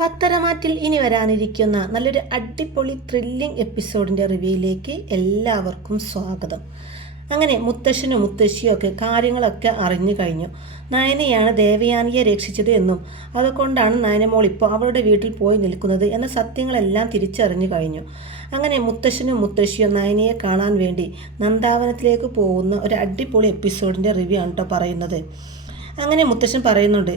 പത്തരമാറ്റിൽ ഇനി വരാനിരിക്കുന്ന നല്ലൊരു അടിപൊളി ത്രില്ലിംഗ് എപ്പിസോഡിൻ്റെ റിവ്യൂയിലേക്ക് എല്ലാവർക്കും സ്വാഗതം. അങ്ങനെ മുത്തശ്ശനും മുത്തശ്ശിയും ഒക്കെ കാര്യങ്ങളൊക്കെ അറിഞ്ഞു കഴിഞ്ഞു. നയനയാണ് ദേവയാനിയെ രക്ഷിച്ചത് എന്നും അതുകൊണ്ടാണ് നയനമോൾ ഇപ്പോൾ അവളുടെ വീട്ടിൽ പോയി നിൽക്കുന്നത് എന്ന സത്യങ്ങളെല്ലാം തിരിച്ചറിഞ്ഞു കഴിഞ്ഞു. അങ്ങനെ മുത്തശ്ശനും മുത്തശ്ശിയും നയനയെ കാണാൻ വേണ്ടി നന്ദാവനത്തിലേക്ക് പോകുന്ന ഒരു അടിപൊളി എപ്പിസോഡിൻ്റെ റിവ്യൂ ആണ് കേട്ടോ പറയുന്നത്. അങ്ങനെ മുത്തശ്ശൻ പറയുന്നുണ്ട്,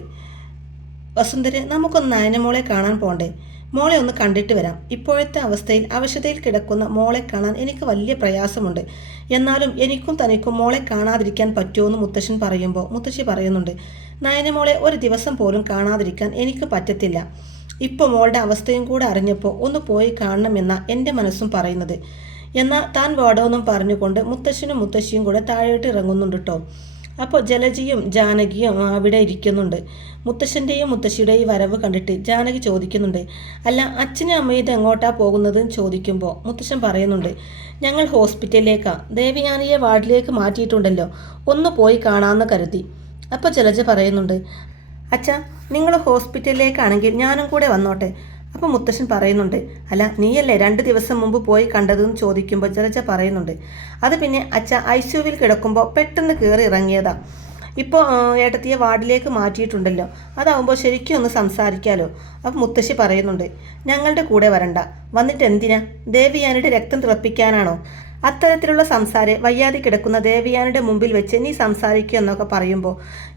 വസുന്ധരെ, നമുക്കൊന്ന് നയനമോളെ കാണാൻ പോണ്ടേ? മോളെ ഒന്ന് കണ്ടിട്ട് വരാം. ഇപ്പോഴത്തെ അവസ്ഥയിൽ അവശതയിൽ കിടക്കുന്ന മോളെ കാണാൻ എനിക്ക് വലിയ പ്രയാസമുണ്ട്. എന്നാലും എനിക്കും തനിക്കും മോളെ കാണാതിരിക്കാൻ പറ്റുമോ എന്ന് മുത്തശ്ശൻ പറയുമ്പോൾ മുത്തശ്ശി പറയുന്നുണ്ട്, നയനമോളെ ഒരു ദിവസം പോലും കാണാതിരിക്കാൻ എനിക്ക് പറ്റത്തില്ല. ഇപ്പോൾ മോളുടെ അവസ്ഥയും കൂടെ അറിഞ്ഞപ്പോൾ ഒന്ന് പോയി കാണണമെന്ന എൻ്റെ മനസ്സും പറയുന്നത്. എന്നാൽ താൻ വേടമെന്നും പറഞ്ഞുകൊണ്ട് മുത്തശ്ശനും മുത്തശ്ശിയും കൂടെ താഴോട്ട് ഇറങ്ങുന്നുണ്ട് കേട്ടോ. അപ്പോൾ ജലജിയും ജാനകിയും അവിടെ ഇരിക്കുന്നുണ്ട്. മുത്തശ്ശൻ്റെയും മുത്തശ്ശിയുടെയും വരവ് കണ്ടിട്ട് ജാനകി ചോദിക്കുന്നുണ്ട്, അല്ല അച്ഛനും അമ്മയും ഇത് എങ്ങോട്ടാ പോകുന്നതെന്ന് ചോദിക്കുമ്പോൾ മുത്തശ്ശൻ പറയുന്നുണ്ട്, ഞങ്ങൾ ഹോസ്പിറ്റലിലേക്കാണ്. ദേവയാനിയെ വാർഡിലേക്ക് മാറ്റിയിട്ടുണ്ടല്ലോ, ഒന്ന് പോയി കാണാമെന്ന് കരുതി. അപ്പോൾ ജലജ പറയുന്നുണ്ട്, അച്ഛാ നിങ്ങൾ ഹോസ്പിറ്റലിലേക്കാണെങ്കിൽ ഞാനും കൂടെ വന്നോട്ടെ. അപ്പോൾ മുത്തശ്ശൻ പറയുന്നുണ്ട്, അല്ല നീയല്ലേ 2 ദിവസം മുമ്പ് പോയി കണ്ടതെന്ന് ചോദിക്കുമ്പോൾ ജലജ പറയുന്നുണ്ട്, അത് പിന്നെ അച്ഛ ഐസിയുവിൽ കിടക്കുമ്പോൾ പെട്ടെന്ന് കയറി ഇറങ്ങിയതാ. ഇപ്പോൾ ഏട്ടത്തിയെ വാർഡിലേക്ക് മാറ്റിയിട്ടുണ്ടല്ലോ, അതാവുമ്പോൾ ശരിക്കും ഒന്ന് സംസാരിക്കാമല്ലോ. അപ്പോൾ മുത്തശ്ശി പറയുന്നുണ്ട്, ഞങ്ങളുടെ കൂടെ വരണ്ട. വന്നിട്ട് എന്തിനാ? ദേവയാനിയുടെ രക്തം തിളപ്പിക്കാനാണോ? അത്തരത്തിലുള്ള സംസാരം വയ്യാതെ കിടക്കുന്ന ദേവയാനിയുടെ മുമ്പിൽ വെച്ച് നീ സംസാരിക്കുക എന്നൊക്കെ പറയുമ്പോൾ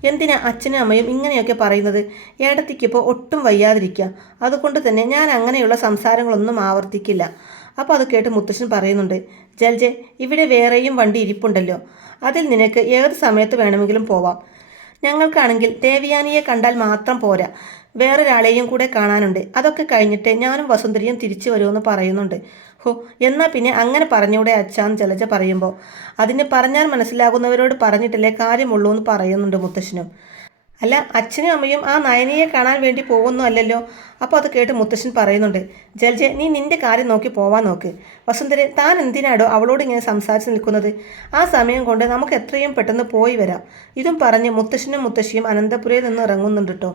എന്തിനാ അച്ഛനും അമ്മയും ഇങ്ങനെയൊക്കെ പറയുന്നത്? ഏടത്തിക്കിപ്പോൾ ഒട്ടും വയ്യാതിരിക്കുക, അതുകൊണ്ട് തന്നെ ഞാൻ അങ്ങനെയുള്ള സംസാരങ്ങളൊന്നും ആവർത്തിക്കില്ല. അപ്പോൾ അത് കേട്ട് മുത്തശ്ശൻ പറയുന്നുണ്ട്, ജൽജെ, ഇവിടെ വേറെയും വണ്ടി ഇരിപ്പുണ്ടല്ലോ, അതിൽ നിനക്ക് ഏത് സമയത്ത് വേണമെങ്കിലും പോവാം. ഞങ്ങൾക്കാണെങ്കിൽ ദേവയാനിയെ കണ്ടാൽ മാത്രം പോരാ, വേറൊരാളെയും കൂടെ കാണാനുണ്ട്. അതൊക്കെ കഴിഞ്ഞിട്ട് ഞാനും വസുന്ധരയും തിരിച്ചു വരുമെന്ന് പറയുന്നുണ്ട്. ഹോ, എന്നാൽ പിന്നെ അങ്ങനെ പറഞ്ഞൂടെ അച്ഛാന്ന് ജലജ പറയുമ്പോൾ അതിന് പറഞ്ഞാൽ മനസ്സിലാകുന്നവരോട് പറഞ്ഞിട്ടല്ലേ കാര്യമുള്ളൂ എന്ന് പറയുന്നുണ്ട് മുത്തശ്ശനും. അല്ല അച്ഛനും അമ്മയും ആ നയനയെ കാണാൻ വേണ്ടി പോകുന്നു അല്ലല്ലോ. അപ്പോൾ അത് കേട്ട് മുത്തശ്ശൻ പറയുന്നുണ്ട്, ജൽജെ, നീ നിന്റെ കാര്യം നോക്കി പോവാൻ നോക്ക്. വസുന്ധരെ, താൻ എന്തിനാടോ അവളോട് ഇങ്ങനെ സംസാരിച്ച് നിൽക്കുന്നത്? ആ സമയം കൊണ്ട് നമുക്ക് എത്രയും പെട്ടെന്ന് പോയി വരാം. ഇതും പറഞ്ഞ് മുത്തശ്ശനും മുത്തശ്ശിയും അനന്തപുരയിൽ നിന്ന് ഇറങ്ങുന്നുണ്ട് കേട്ടോ.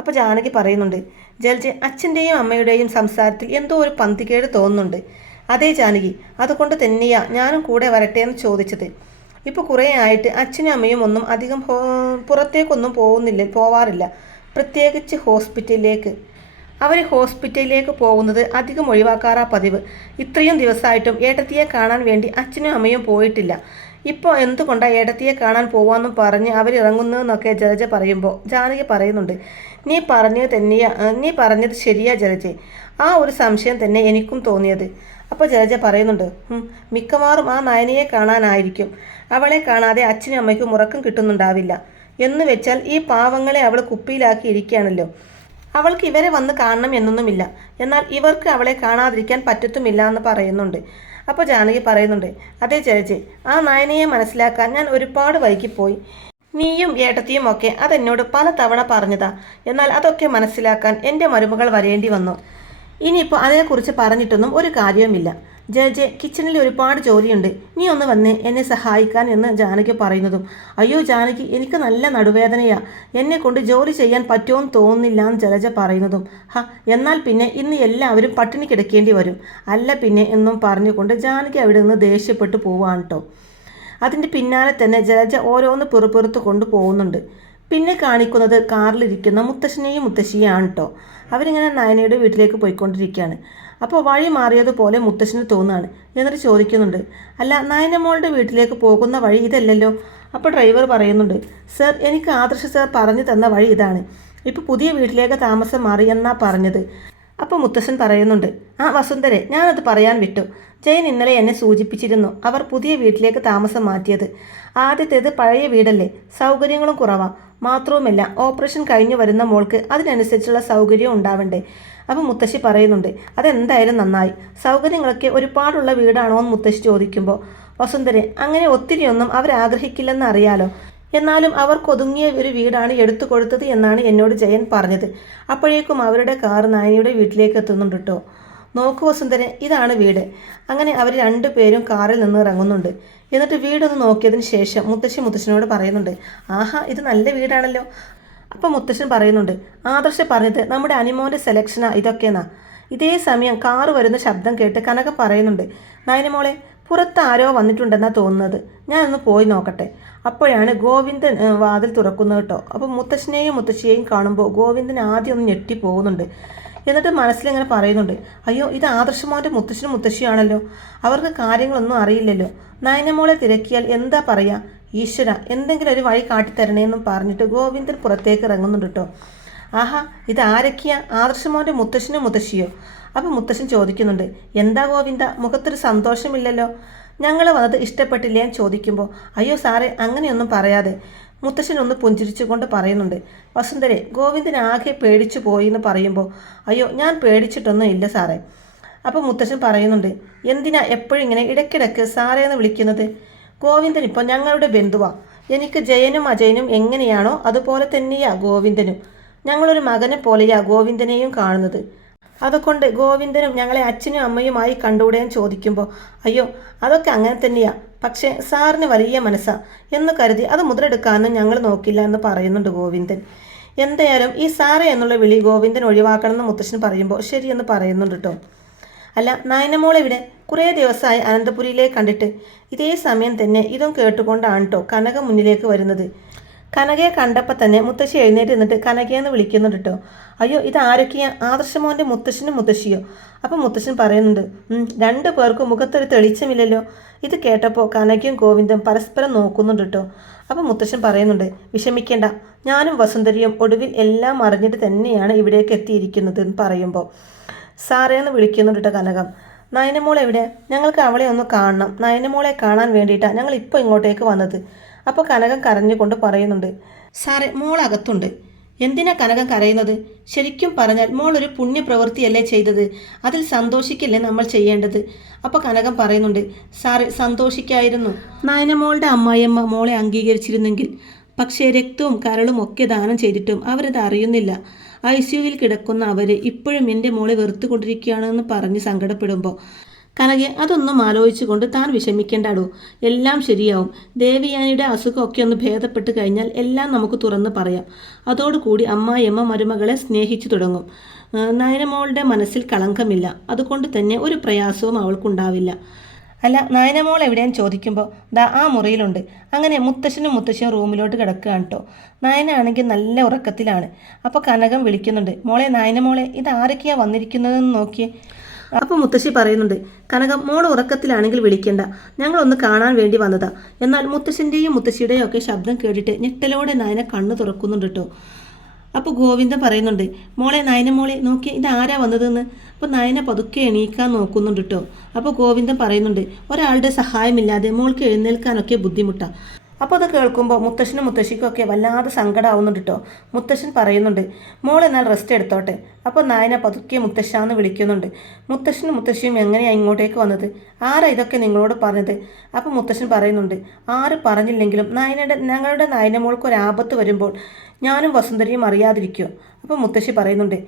അപ്പോൾ ജാനകി പറയുന്നുണ്ട്, ജൽജെ, അച്ഛൻ്റെയും അമ്മയുടെയും സംസാരത്തിൽ എന്തോ ഒരു പന്തികേട് തോന്നുന്നുണ്ട്. അതേ ജാനകി, അതുകൊണ്ട് തന്നെയാ ഞാനും കൂടെ വരട്ടെ എന്ന് ചോദിച്ചത്. ഇപ്പോൾ കുറേ ആയിട്ട് അച്ഛനും അമ്മയും ഒന്നും അധികം പുറത്തേക്കൊന്നും പോവാറില്ല, പ്രത്യേകിച്ച് ഹോസ്പിറ്റലിലേക്ക്. അവർ ഹോസ്പിറ്റലിലേക്ക് പോകുന്നത് അധികം ഒഴിവാക്കാറാ പതിവ്. ഇത്രയും ദിവസമായിട്ടും ഏട്ടത്തിയെ കാണാൻ വേണ്ടി അച്ഛനും അമ്മയും പോയിട്ടില്ല. ഇപ്പോൾ എന്തുകൊണ്ടാണ് ഏട്ടത്തിയെ കാണാൻ പോവാമെന്നും പറഞ്ഞ് അവരിറങ്ങുന്നതെന്നൊക്കെ ജലജ പറയുമ്പോൾ ജാനകി പറയുന്നുണ്ട്, നീ പറഞ്ഞത് ശരിയാ ജലജെ. ആ ഒരു സംശയം തന്നെ എനിക്കും തോന്നിയത്. അപ്പോൾ ജലജ പറയുന്നുണ്ട്, മിക്കവാറും ആ നയനയെ കാണാനായിരിക്കും. അവളെ കാണാതെ അച്ഛനും അമ്മയ്ക്കും ഉറക്കം കിട്ടുന്നുണ്ടാവില്ല. എന്ന് വെച്ചാൽ ഈ പാവങ്ങളെ അവൾ കുപ്പിയിലാക്കി ഇരിക്കുകയാണല്ലോ. അവൾക്ക് ഇവരെ വന്ന് കാണണം എന്നൊന്നുമില്ല, എന്നാൽ ഇവർക്ക് അവളെ കാണാതിരിക്കാൻ പറ്റത്തുമില്ല എന്ന് പറയുന്നുണ്ട്. അപ്പോൾ ജാനകി പറയുന്നുണ്ട്, അതേ ജലജെ, ആ നയനയെ മനസ്സിലാക്കാൻ ഞാൻ ഒരുപാട് വൈകിപ്പോയി. നീയും ഏട്ടത്തിയും ഒക്കെ അതെന്നോട് പല തവണ പറഞ്ഞതാ, എന്നാൽ അതൊക്കെ മനസ്സിലാക്കാൻ എൻ്റെ മരുമകൾ വരേണ്ടി വന്നു. ഇനിയിപ്പോൾ അതേക്കുറിച്ച് പറഞ്ഞിട്ടൊന്നും ഒരു കാര്യവുമില്ല. ജെ കിച്ചണിൽ ഒരുപാട് ജോലിയുണ്ട്, നീ ഒന്ന് വന്ന് എന്നെ സഹായിക്കാൻ എന്ന് ജാനകി പറയുന്നതും, അയ്യോ ജാനകി, എനിക്ക് നല്ല നടുവേദനയാ, എന്നെ കൊണ്ട് ജോലി ചെയ്യാൻ പറ്റുമെന്ന് തോന്നുന്നില്ല എന്ന് ജലജ പറയുന്നതും, എന്നാൽ പിന്നെ ഇന്ന് എല്ലാവരും പട്ടിണി കിടക്കേണ്ടി വരും അല്ല പിന്നെ എന്നും പറഞ്ഞുകൊണ്ട് ജാനകി അവിടെ നിന്ന് ദേഷ്യപ്പെട്ടു പോവാണ് കേട്ടോ. അതിൻ്റെ പിന്നാലെ തന്നെ ജലജ ഓരോന്ന് പെറുപെറുത്ത് കൊണ്ട് പോകുന്നുണ്ട്. പിന്നെ കാണിക്കുന്നത് കാറിലിരിക്കുന്ന മുത്തശ്ശനെയും മുത്തശ്ശിയാണ് കേട്ടോ. അവരിങ്ങനെ നയനയുടെ വീട്ടിലേക്ക് പോയിക്കൊണ്ടിരിക്കുകയാണ്. അപ്പോൾ വഴി മാറിയതുപോലെ മുത്തശ്ശന് തോന്നുകയാണ്. എന്നിട്ട് ചോദിക്കുന്നുണ്ട്, അല്ല നയനമോളുടെ വീട്ടിലേക്ക് പോകുന്ന വഴി ഇതല്ലല്ലോ. അപ്പോൾ ഡ്രൈവർ പറയുന്നുണ്ട്, സർ, എനിക്ക് ആദർശ് സർ പറഞ്ഞു തന്ന വഴി ഇതാണ്. ഇപ്പോൾ പുതിയ വീട്ടിലേക്ക് താമസം മാറി എന്നാ പറഞ്ഞത്. അപ്പോൾ മുത്തശ്ശൻ പറയുന്നുണ്ട്, വസുന്ധരെ, ഞാനത് പറയാൻ വിട്ടു. ജയൻ ഇന്നലെ എന്നെ സൂചിപ്പിച്ചിരുന്നു അവർ പുതിയ വീട്ടിലേക്ക് താമസം മാറ്റിയത്. ആദ്യത്തേത് പഴയ വീടല്ലേ, സൗകര്യങ്ങളും കുറവാണ്. മാത്രവുമല്ല ഓപ്പറേഷൻ കഴിഞ്ഞു വരുന്ന മോൾക്ക് അതിനനുസരിച്ചുള്ള സൗകര്യം ഉണ്ടാവണ്ടേ. അപ്പോൾ മുത്തശ്ശി പറയുന്നുണ്ട്, അതെന്തായാലും നന്നായി. സൗകര്യങ്ങളൊക്കെ ഒരുപാടുള്ള വീടാണോ എന്ന് മുത്തശ്ശി ചോദിക്കുമ്പോൾ വസുന്ധരെ, അങ്ങനെ ഒത്തിരിയൊന്നും അവരാഗ്രഹിക്കില്ലെന്ന് അറിയാലോ. എന്നാലും അവർക്കൊതുങ്ങിയ ഒരു വീടാണ് എടുത്തു കൊടുത്തത് എന്നാണ് എന്നോട് ജയൻ പറഞ്ഞത്. അപ്പോഴേക്കും അവരുടെ കാർ നയനയുടെ വീട്ടിലേക്ക് എത്തുന്നുണ്ട് കേട്ടോ. നോക്കൂ വസുന്ധരൻ, ഇതാണ് വീട്. അങ്ങനെ അവർ 2 പേരും കാറിൽ നിന്ന് ഇറങ്ങുന്നുണ്ട്. എന്നിട്ട് വീടൊന്ന് നോക്കിയതിന് ശേഷം മുത്തശ്ശനോട് പറയുന്നുണ്ട്, ആഹാ, ഇത് നല്ല വീടാണല്ലോ. അപ്പം മുത്തശ്ശൻ പറയുന്നുണ്ട്, ആദർശ പറഞ്ഞത് നമ്മുടെ അനിമോൻ്റെ സെലക്ഷനാ ഇതൊക്കെയെന്നാ. ഇതേ സമയം കാറ് വരുന്ന ശബ്ദം കേട്ട് കനക പറയുന്നുണ്ട്, നയനമോളെ പുറത്ത് ആരോ വന്നിട്ടുണ്ടെന്നാണ് തോന്നുന്നത്, ഞാനൊന്ന് പോയി നോക്കട്ടെ. അപ്പോഴാണ് ഗോവിന്ദൻ വാതിൽ തുറക്കുന്നത് കേട്ടോ. അപ്പോൾ മുത്തശ്ശനെയും മുത്തശ്ശിയെയും കാണുമ്പോൾ ഗോവിന്ദൻ ആദ്യം ഒന്ന് ഞെട്ടിപ്പോകുന്നുണ്ട്. എന്നിട്ട് മനസ്സിലിങ്ങനെ പറയുന്നുണ്ട്, അയ്യോ ഇത് ആദർശമോൻ്റെ മുത്തശ്ശനും മുത്തശ്ശിയാണല്ലോ, അവർക്ക് കാര്യങ്ങളൊന്നും അറിയില്ലല്ലോ. നയനമോളെ തിരക്കിയാൽ എന്താ പറയുക, ഈശ്വര എന്തെങ്കിലും ഒരു വഴി കാട്ടിത്തരണേന്നും പറഞ്ഞിട്ട് ഗോവിന്ദൻ പുറത്തേക്ക് ഇറങ്ങുന്നുണ്ട് കേട്ടോ. ആഹാ, ഇത് ആരൊക്കെയാ, ആദർശമോൻ്റെ മുത്തശ്ശനും മുത്തശ്ശിയോ? അപ്പം മുത്തശ്ശൻ ചോദിക്കുന്നുണ്ട്, എന്താ ഗോവിന്ദ മുഖത്തൊരു സന്തോഷമില്ലല്ലോ, ഞങ്ങൾ വന്നത് ഇഷ്ടപ്പെട്ടില്ലേ എന്ന് ചോദിക്കുമ്പോൾ, അയ്യോ സാറേ അങ്ങനെയൊന്നും പറയാതെ. മുത്തശ്ശൻ ഒന്ന് പുഞ്ചിരിച്ചുകൊണ്ട് പറയുന്നുണ്ട്, വസുന്ധരെ ഗോവിന്ദൻ ആകെ പേടിച്ചു പോയി എന്ന് പറയുമ്പോൾ, അയ്യോ ഞാൻ പേടിച്ചിട്ടൊന്നും ഇല്ല സാറേ. അപ്പോൾ മുത്തശ്ശൻ പറയുന്നുണ്ട്, എന്തിനാ എപ്പോഴും ഇങ്ങനെ ഇടയ്ക്കിടയ്ക്ക് സാറേ എന്ന് വിളിക്കുന്നത്? ഗോവിന്ദൻ ഇപ്പോൾ ഞങ്ങളുടെ ബന്ധുവാണ്. എനിക്ക് ജയനും അജയനും എങ്ങനെയാണോ അതുപോലെ തന്നെയാ ഗോവിന്ദനും. ഞങ്ങളൊരു മകനെ പോലെയാ ഗോവിന്ദനെയും കാണുന്നത്. അതുകൊണ്ട് ഗോവിന്ദനും ഞങ്ങളെ അച്ഛനും അമ്മയുമായി കണ്ടുകൂടെയും ചോദിക്കുമ്പോൾ, അയ്യോ അതൊക്കെ അങ്ങനെ തന്നെയാ, പക്ഷേ സാറിന് വലിയ മനസ്സാ എന്ന് കരുതി അത് മുതലെടുക്കാനും ഞങ്ങൾ നോക്കില്ല എന്ന് പറയുന്നുണ്ട് ഗോവിന്ദൻ. എന്തായാലും ഈ സാറേ എന്നുള്ള വിളി ഗോവിന്ദൻ ഒഴിവാക്കണമെന്ന് മുത്തശ്ശൻ പറയുമ്പോൾ ശരിയെന്ന് പറയുന്നുണ്ട് കേട്ടോ. അല്ല നയനമോളെ ഇവിടെ കുറേ ദിവസമായി അനന്തപുരിയിലേക്ക് കണ്ടിട്ട്. ഇതേ സമയം തന്നെ ഇതും കേട്ടുകൊണ്ടാണ് കേട്ടോ കനക മുന്നിലേക്ക് വരുന്നത്. കനകയെ കണ്ടപ്പോൾ തന്നെ മുത്തശ്ശി എഴുന്നേറ്റ് നിന്നിട്ട് കനകയെന്ന് വിളിക്കുന്നുണ്ട് കേട്ടോ. അയ്യോ ഇത് ആരൊക്കെയാ, ആദർശമോൻ്റെ മുത്തശ്ശനും മുത്തശ്ശിയോ? അപ്പം മുത്തശ്ശൻ പറയുന്നുണ്ട്, രണ്ടു പേർക്കും മുഖത്തൊരു തെളിച്ചമില്ലല്ലോ. ഇത് കേട്ടപ്പോൾ കനകയും ഗോവിന്ദും പരസ്പരം നോക്കുന്നുണ്ട് കേട്ടോ. അപ്പം മുത്തശ്ശൻ പറയുന്നുണ്ട്, വിഷമിക്കേണ്ട, ഞാനും വസുന്ധരയും ഒടുവിൽ എല്ലാം അറിഞ്ഞിട്ട് തന്നെയാണ് ഇവിടേക്ക് എത്തിയിരിക്കുന്നത് എന്ന് പറയുമ്പോൾ സാറേന്ന് വിളിക്കുന്നുണ്ട് കേട്ടോ കനകം. നയനമോൾ എവിടെ, ഞങ്ങൾക്ക് അവളെ ഒന്ന് കാണണം, നയനമോളെ കാണാൻ വേണ്ടിയിട്ടാണ് ഞങ്ങൾ ഇപ്പോൾ ഇങ്ങോട്ടേക്ക് വന്നത്. അപ്പോൾ കനകം കരഞ്ഞുകൊണ്ട് പറയുന്നുണ്ട്, സാറേ മോൾ അകത്തുണ്ട്. എന്തിനാ കനകം കരയുന്നത്? ശരിക്കും പറഞ്ഞാൽ മോൾ ഒരു പുണ്യപ്രവൃത്തിയല്ലേ ചെയ്തത്, അതിൽ സന്തോഷിക്കില്ലേ നമ്മൾ ചെയ്യേണ്ടത്? അപ്പോൾ കനകം പറയുന്നുണ്ട്, സാറേ സന്തോഷിക്കായിരുന്നു, നയനമോളുടെ അമ്മായിയമ്മ മോളെ അംഗീകരിച്ചിരുന്നെങ്കിൽ. പക്ഷേ രക്തവും കരളും ഒക്കെ ദാനം ചെയ്തിട്ടും അവരത് അറിയുന്നില്ല. ICUവിൽ കിടക്കുന്ന അവർ ഇപ്പോഴും എൻ്റെ മോളെ വെറുത്തുകൊണ്ടിരിക്കുകയാണെന്ന് പറഞ്ഞ് സങ്കടപ്പെടുമ്പോൾ കനകെ അതൊന്നും ആലോചിച്ചുകൊണ്ട് താൻ വിഷമിക്കേണ്ടാടോ, എല്ലാം ശരിയാവും. ദേവിയാനിയുടെ അസുഖമൊക്കെ ഒന്ന് ഭേദപ്പെട്ട് കഴിഞ്ഞാൽ എല്ലാം നമുക്ക് തുറന്ന് പറയാം. അതോടുകൂടി അമ്മായിയമ്മ മരുമകളെ സ്നേഹിച്ചു തുടങ്ങും. നയനമോളുടെ മനസ്സിൽ കളങ്കമില്ല, അതുകൊണ്ട് തന്നെ ഒരു പ്രയാസവും അവൾക്കുണ്ടാവില്ല. അല്ല നയനമോൾ എവിടെയെന്ന് ചോദിക്കുമ്പോൾ ദാ ആ മുറിയിലുണ്ട്. അങ്ങനെ മുത്തശ്ശനും മുത്തശ്ശിയും റൂമിലോട്ട് കിടക്കുകയാണ് കേട്ടോ. നയനാണെങ്കിൽ നല്ല ഉറക്കത്തിലാണ്. അപ്പോൾ കനകം വിളിക്കുന്നുണ്ട്, മോളെ നയനമോളെ ഇത് ആരൊക്കെയാണ് വന്നിരിക്കുന്നതെന്ന് നോക്കിയേ. അപ്പോൾ മുത്തശ്ശി പറയുന്നുണ്ട്, കനകം മോൾ ഉറക്കത്തിലാണെങ്കിൽ വിളിക്കേണ്ട, ഞങ്ങളൊന്ന് കാണാൻ വേണ്ടി വന്നതാ. എന്നാൽ മുത്തശ്ശൻ്റെയും മുത്തശ്ശിയുടെയും ഒക്കെ ശബ്ദം കേട്ടിട്ട് ഞെട്ടലോടെ നയന കണ്ണു തുറക്കുന്നുണ്ട് കേട്ടോ. അപ്പോൾ ഗോവിന്ദൻ പറയുന്നുണ്ട്, മോളെ നയനമോളെ നോക്കി ഇത് ആരാ വന്നതെന്ന്. അപ്പോൾ നയന പതുക്കെ എണീക്കാൻ നോക്കുന്നുണ്ട് കേട്ടോ. അപ്പോൾ ഗോവിന്ദൻ പറയുന്നുണ്ട്, ഒരാളുടെ സഹായമില്ലാതെ മോൾക്ക് എഴുന്നേൽക്കാനൊക്കെ ബുദ്ധിമുട്ടാണ്. അപ്പോൾ അത് കേൾക്കുമ്പോൾ മുത്തശ്ശനും മുത്തശ്ശിക്കൊക്കെ വല്ലാതെ സങ്കടമാവുന്നുണ്ട് കേട്ടോ. മുത്തശ്ശൻ പറയുന്നുണ്ട്, മോൾ എന്നാൽ റെസ്റ്റ് എടുത്തോട്ടെ. അപ്പോൾ നായന പതുക്കെ മുത്തശ്ശാന്ന് വിളിക്കുന്നുണ്ട്. മുത്തശ്ശനും മുത്തശ്ശിയും എങ്ങനെയാണ് ഇങ്ങോട്ടേക്ക് വന്നത്, ആരാ ഇതൊക്കെ നിങ്ങളോട് പറഞ്ഞത്? അപ്പോൾ മുത്തശ്ശൻ പറയുന്നുണ്ട്, ആര് പറഞ്ഞില്ലെങ്കിലും ഞങ്ങളുടെ നയനമോൾക്കൊരാപത്ത് വരുമ്പോൾ ഞാനും വസുന്ധരയും അറിയാതിരിക്കുമോ? അപ്പോൾ മുത്തശ്ശി പറയുന്നുണ്ട്,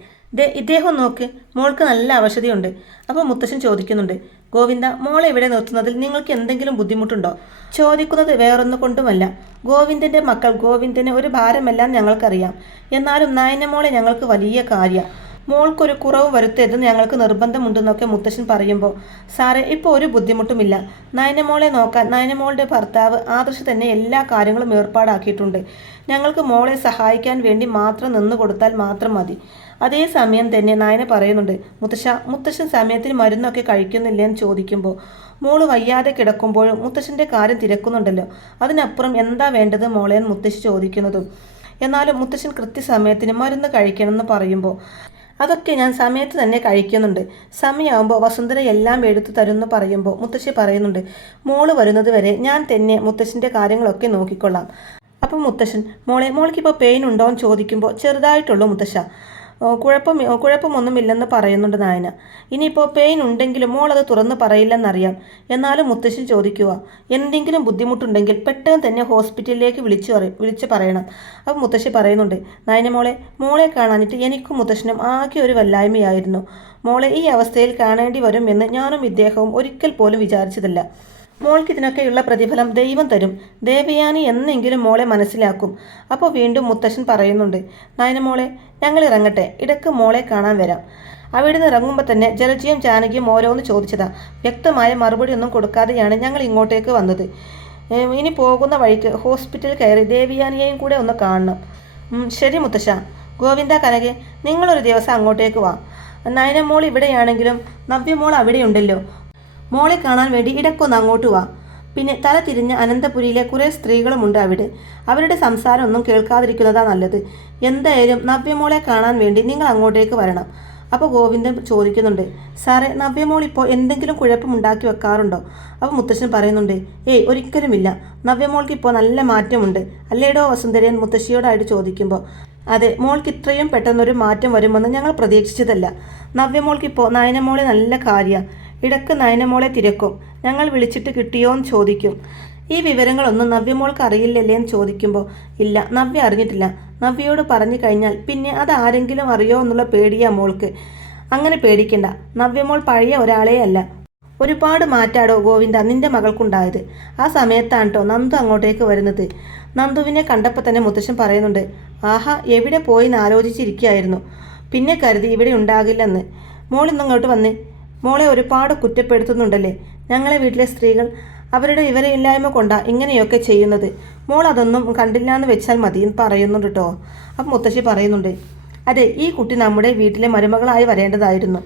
ഇദ്ദേഹം നോക്ക്, മോൾക്ക് നല്ല അവശതയുണ്ട്. അപ്പോൾ മുത്തശ്ശൻ ചോദിക്കുന്നുണ്ട്, ഗോവിന്ദ മോളെ ഇവിടെ നിർത്തുന്നതിൽ നിങ്ങൾക്ക് എന്തെങ്കിലും ബുദ്ധിമുട്ടുണ്ടോ? ചോദിക്കുന്നത് വേറൊന്നു കൊണ്ടുമല്ല, ഗോവിന്ദൻ്റെ മക്കൾ ഗോവിന്ദന് ഒരു ഭാരമെല്ലാം ഞങ്ങൾക്കറിയാം. എന്നാലും നയനമോളെ ഞങ്ങൾക്ക് വലിയ കാര്യമാണ്. മോൾക്കൊരു കുറവ് വരുത്തരുതെന്ന് ഞങ്ങൾക്ക് നിർബന്ധമുണ്ടെന്നൊക്കെ മുത്തശ്ശൻ പറയുമ്പോൾ, സാറേ ഇപ്പോൾ ഒരു ബുദ്ധിമുട്ടുമില്ല. നയനമോളെ നോക്കാൻ നയനമോളുടെ ഭർത്താവ് ആദർശ് തന്നെ എല്ലാ കാര്യങ്ങളും ഏർപ്പാടാക്കിയിട്ടുണ്ട്. ഞങ്ങൾക്ക് മോളെ സഹായിക്കാൻ വേണ്ടി മാത്രം നിന്നു കൊടുത്താൽ മാത്രം മതി. അതേസമയം തന്നെ നയന പറയുന്നുണ്ട്, മുത്തശ്ശൻ സമയത്തിന് മരുന്നൊക്കെ കഴിക്കുന്നില്ലേ എന്ന് ചോദിക്കുമ്പോൾ, മോള് വയ്യാതെ കിടക്കുമ്പോഴും മുത്തശ്ശൻ്റെ കാര്യം തിരക്കുന്നുണ്ടല്ലോ, അതിനപ്പുറം എന്താ വേണ്ടത് മോളെ എന്ന് മുത്തശ്ശി ചോദിക്കുന്നതും. എന്നാലും മുത്തശ്ശൻ കൃത്യസമയത്തിന് മരുന്ന് കഴിക്കണമെന്ന് പറയുമ്പോൾ, അതൊക്കെ ഞാൻ സമയത്ത് തന്നെ കഴിക്കുന്നുണ്ട്, സമയമാകുമ്പോൾ വസുന്ധര എല്ലാം എടുത്തു തരുമെന്ന് പറയുമ്പോൾ മുത്തശ്ശി പറയുന്നുണ്ട്, മോള് വരുന്നത് വരെ ഞാൻ തന്നെ മുത്തശ്ശൻ്റെ കാര്യങ്ങളൊക്കെ നോക്കിക്കൊള്ളാം. അപ്പം മുത്തശ്ശൻ, മോൾക്കിപ്പോൾ പെയിൻ ഉണ്ടോ എന്ന് ചോദിക്കുമ്പോൾ, ചെറുതായിട്ടുള്ളൂ മുത്തശ്ശ, കുഴപ്പമൊന്നുമില്ലെന്ന് പറയുന്നുണ്ട് നായന. ഇനിയിപ്പോൾ പെയിൻ ഉണ്ടെങ്കിലും മോളത് തുറന്ന് പറയില്ലെന്നറിയാം. എന്നാലും മുത്തശ്ശി ചോദിക്കുക, എന്തെങ്കിലും ബുദ്ധിമുട്ടുണ്ടെങ്കിൽ പെട്ടെന്ന് തന്നെ ഹോസ്പിറ്റലിലേക്ക് വിളിച്ച് പറയണം. അപ്പം മുത്തശ്ശി പറയുന്നുണ്ട്, നായന മോളെ കാണാനിട്ട് എനിക്കും മുത്തശ്ശനും ആകെ ഒരു വല്ലായ്മയായിരുന്നു. മോളെ ഈ അവസ്ഥയിൽ കാണേണ്ടി വരുമെന്ന് ഞാനും ഇദ്ദേഹവും ഒരിക്കൽ പോലും വിചാരിച്ചതല്ല. മോൾക്ക് ഇതിനൊക്കെയുള്ള പ്രതിഫലം ദൈവം തരും. ദേവയാനി എന്നെങ്കിലും മോളെ മനസ്സിലാക്കും. അപ്പോൾ വീണ്ടും മുത്തശ്ശൻ പറയുന്നുണ്ട്, നയനമോളെ ഞങ്ങൾ ഇറങ്ങട്ടെ, ഇടയ്ക്ക് മോളെ കാണാൻ വരാം. അവിടുന്ന് ഇറങ്ങുമ്പോൾ തന്നെ ജലജിയും ജാനകിയും ഓരോന്ന് ചോദിച്ചതാ. വ്യക്തമായ മറുപടി ഒന്നും കൊടുക്കാതെയാണ് ഞങ്ങൾ ഇങ്ങോട്ടേക്ക് വന്നത്. ഇനി പോകുന്ന വഴിക്ക് ഹോസ്പിറ്റലിൽ കയറി ദേവിയാനിയെയും കൂടെ ഒന്ന് കാണണം. ശരി മുത്തശ്ശ. ഗോവിന്ദ, കനകെ, നിങ്ങളൊരു ദിവസം അങ്ങോട്ടേക്ക് വാ. നയനമോൾ ഇവിടെയാണെങ്കിലും നവ്യമോൾ അവിടെയുണ്ടല്ലോ. മോളെ കാണാൻ വേണ്ടി ഇടയ്ക്കൊന്ന് അങ്ങോട്ട് വാ. പിന്നെ തല തിരിഞ്ഞ അനന്തപുരിയിലെ കുറേ സ്ത്രീകളുമുണ്ട് അവിടെ. അവരുടെ സംസാരമൊന്നും കേൾക്കാതിരിക്കുന്നതാ നല്ലത്. എന്തായാലും നവ്യമോളെ കാണാൻ വേണ്ടി നിങ്ങൾ അങ്ങോട്ടേക്ക് വരണം. അപ്പോൾ ഗോവിന്ദൻ ചോദിക്കുന്നുണ്ട്, സാറേ നവ്യമോൾ ഇപ്പോൾ എന്തെങ്കിലും കുഴപ്പമുണ്ടാക്കി വെക്കാറുണ്ടോ? അപ്പോൾ മുത്തശ്ശൻ പറയുന്നുണ്ട്, ഏയ് ഒരിക്കലുമില്ല. നവ്യമോൾക്ക് ഇപ്പോൾ നല്ല മാറ്റമുണ്ട് അല്ലേടോ വസുന്ധരൻ മുത്തശ്ശിയോടായിട്ട് ചോദിക്കുമ്പോൾ. അതെ, മോൾക്ക് ഇത്രയും പെട്ടെന്നൊരു മാറ്റം വരുമെന്ന് ഞങ്ങൾ പ്രതീക്ഷിച്ചതല്ല. നവ്യമോൾക്കിപ്പോൾ നയനമോളെ നല്ല കാര്യമാണ്. ഇടയ്ക്ക് നയനമോളെ തിരക്കും. ഞങ്ങൾ വിളിച്ചിട്ട് കിട്ടിയോ എന്ന് ചോദിക്കും. ഈ വിവരങ്ങളൊന്നും നവ്യമോൾക്ക് അറിയില്ലല്ലേ എന്ന് ചോദിക്കുമ്പോൾ, ഇല്ല, നവ്യ അറിഞ്ഞിട്ടില്ല. നവ്യയോട് പറഞ്ഞു കഴിഞ്ഞാൽ പിന്നെ അത് ആരെങ്കിലും അറിയോ എന്നുള്ള പേടിയാ മോൾക്ക്. അങ്ങനെ പേടിക്കണ്ട. നവ്യമോൾ പഴയ ഒരാളേ അല്ല. ഒരുപാട് മാറ്റാടോ ഗോവിന്ദ നിന്റെ മകൾക്കുണ്ടായത്. ആ സമയത്താണ് കേട്ടോ നന്ദു അങ്ങോട്ടേക്ക് വരുന്നത്. നന്ദുവിനെ കണ്ടപ്പോൾ തന്നെ മുത്തശ്ശൻ പറയുന്നുണ്ട്, ആഹാ, എവിടെ പോയി എന്ന് ആലോചിച്ചിരിക്കുകയായിരുന്നു. പിന്നെ കരുതി ഇവിടെ ഉണ്ടാകില്ലെന്ന്. മോളിന്നിങ്ങോട്ട് വന്നേ. മോളെ ഒരുപാട് കുറ്റപ്പെടുത്തുന്നുണ്ടല്ലേ ഞങ്ങളെ വീട്ടിലെ സ്ത്രീകൾ. അവരുടെ വിവരമില്ലായ്മ കൊണ്ടാണ് ഇങ്ങനെയൊക്കെ ചെയ്യുന്നത്. മോൾ അതൊന്നും കണ്ടില്ല എന്ന് വെച്ചാൽ മതി എന്ന് പറയുന്നുണ്ട് കേട്ടോ. അപ്പം മുത്തശ്ശി പറയുന്നുണ്ട്, അതെ, ഈ കുട്ടി നമ്മുടെ വീട്ടിലെ മരുമകളായി വരേണ്ടതായിരുന്നു.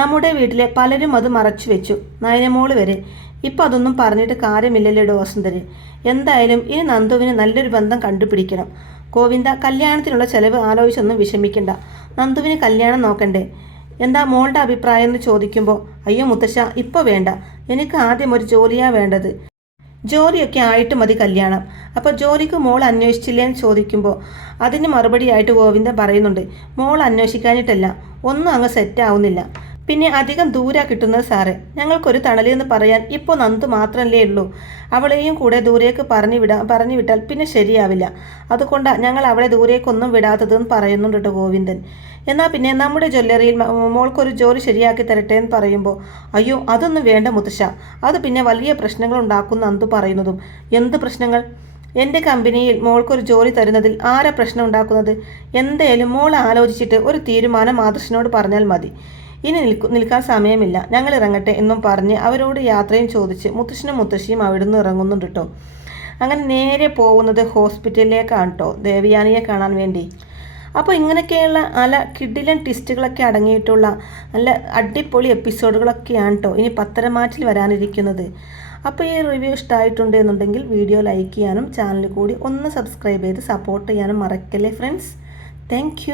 നമ്മുടെ വീട്ടിലെ പലരും അത് മറച്ചു വെച്ചു, നയനമോള് വരെ. ഇപ്പം അതൊന്നും പറഞ്ഞിട്ട് കാര്യമില്ലല്ലോ വസുന്ധരി. എന്തായാലും ഇനി നന്ദുവിന് നല്ലൊരു ബന്ധം കണ്ടുപിടിക്കണം. ഗോവിന്ദ, കല്യാണത്തിനുള്ള ചെലവ് ആലോചിച്ചൊന്നും വിഷമിക്കണ്ട. നന്ദുവിന് കല്യാണം നോക്കണ്ടേ? എന്താ മോളുടെ അഭിപ്രായം എന്ന് ചോദിക്കുമ്പോൾ, അയ്യോ മുത്തശ്ശ, ഇപ്പോൾ വേണ്ട. എനിക്ക് ആദ്യം ഒരു ജോലിയാണ് വേണ്ടത്. ജോലിയൊക്കെ ആയിട്ട് മതി കല്യാണം. അപ്പോൾ ജോലിക്ക് മോൾ അന്വേഷിച്ചില്ലേന്ന് ചോദിക്കുമ്പോൾ അതിന് മറുപടിയായിട്ട് ഗോവിന്ദൻ പറയുന്നുണ്ട്, മോൾ അന്വേഷിക്കാനിട്ടല്ല, ഒന്നും അങ്ങ് സെറ്റാവുന്നില്ല. പിന്നെ അധികം ദൂരാ കിട്ടുന്നത് സാറേ. ഞങ്ങൾക്കൊരു തണലെന്ന് പറയാൻ ഇപ്പോൾ നന്ദു മാത്രമല്ലേ ഉള്ളൂ. അവളെയും കൂടെ ദൂരേക്ക് പറഞ്ഞു വിട്ടാൽ പിന്നെ ശരിയാവില്ല. അതുകൊണ്ടാണ് ഞങ്ങൾ അവളെ ദൂരേക്കൊന്നും വിടാത്തതെന്ന് പറയുന്നുണ്ട് കേട്ടോ ഗോവിന്ദൻ. എന്നാൽ പിന്നെ നമ്മുടെ ജ്വല്ലറിയിൽ മോൾക്കൊരു ജോലി ശരിയാക്കി തരട്ടെ എന്ന് പറയുമ്പോൾ, അയ്യോ അതൊന്നും വേണ്ട മുത്തശ്ശ, അത് പിന്നെ വലിയ പ്രശ്നങ്ങൾ ഉണ്ടാക്കുന്ന നന്ദു പറയുന്നതും. എന്ത് പ്രശ്നങ്ങൾ? എൻ്റെ കമ്പനിയിൽ മോൾക്കൊരു ജോലി തരുന്നതിൽ ആരാ പ്രശ്നം ഉണ്ടാക്കുന്നത്? എന്തായാലും മോൾ ആലോചിച്ചിട്ട് ഒരു തീരുമാനം മാതൃശ്വനോട് പറഞ്ഞാൽ മതി. ഇനി നിൽക്കാൻ സമയമില്ല, ഞങ്ങൾ ഇറങ്ങട്ടെ എന്നും പറഞ്ഞ് അവരോട് യാത്രയും ചോദിച്ച് മുത്തശ്ശനും മുത്തശ്ശിയും അവിടുന്ന് ഇറങ്ങുന്നുണ്ട് കേട്ടോ. അങ്ങനെ നേരെ പോകുന്നത് ഹോസ്പിറ്റലിലേക്കാണ് കേട്ടോ, ദേവയാനിയെ കാണാൻ വേണ്ടി. അപ്പോൾ ഇങ്ങനെയൊക്കെയുള്ള നല്ല കിഡിലൻ ട്വിസ്റ്റുകളൊക്കെ അടങ്ങിയിട്ടുള്ള നല്ല അടിപൊളി എപ്പിസോഡുകളൊക്കെയാണ് കേട്ടോ ഇനി പത്തരമാറ്റിൽ വരാനിരിക്കുന്നത്. അപ്പോൾ ഈ റിവ്യൂ ഇഷ്ടമായിട്ടുണ്ട് എന്നുണ്ടെങ്കിൽ വീഡിയോ ലൈക്ക് ചെയ്യാനും ചാനൽ കൂടി ഒന്ന് സബ്സ്ക്രൈബ് ചെയ്ത് സപ്പോർട്ട് ചെയ്യാനും മറക്കല്ലേ ഫ്രണ്ട്സ്. താങ്ക്